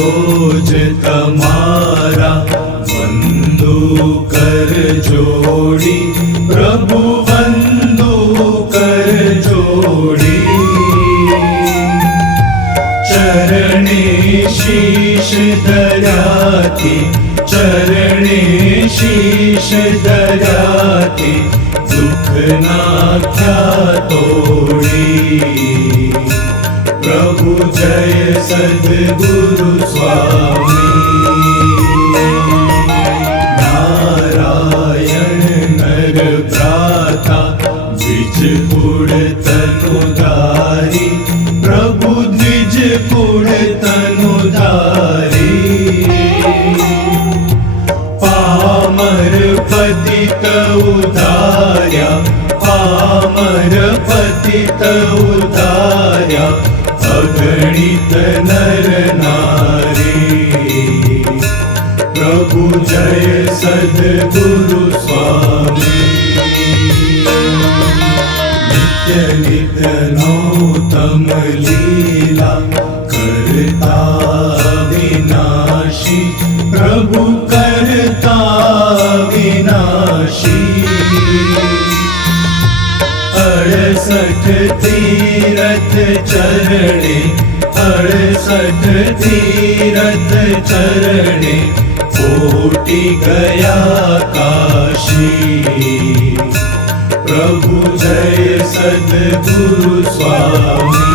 सरोज तमारा वन्दु कर जोड़ी प्रभु वन्दु कर जोड़ी चरणे शीश दयाति चरणे शीश दयाति दुख नाख्या तोड़ी प्रभु जय सद्गुरु स्वामी। नारायण नर भ्राता द्विज पुर तनुधारी प्रभु द्विज पुर तनुधारी पामर पतित उदार्या पामर पतित उदार्या अगणित नर नारी। प्रभु जय सद्गुरु स्वामी। नित्य नित्य नौतम लीला करता विनाशी प्रभु करता विनाशी अड़सठ तीरथ चरणे अड़सठ तीरथ चरणे कोटि गया काशी प्रभु जय सद्गुरु स्वामी।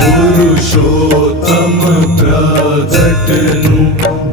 पुरुषोत्तम प्रगटनु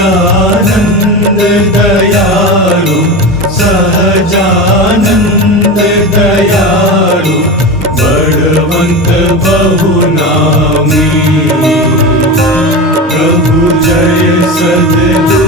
सहजानन्द दयालु सहजानन्द दयालु बलवन्त बहुनामी प्रभु जय सद्गुरु।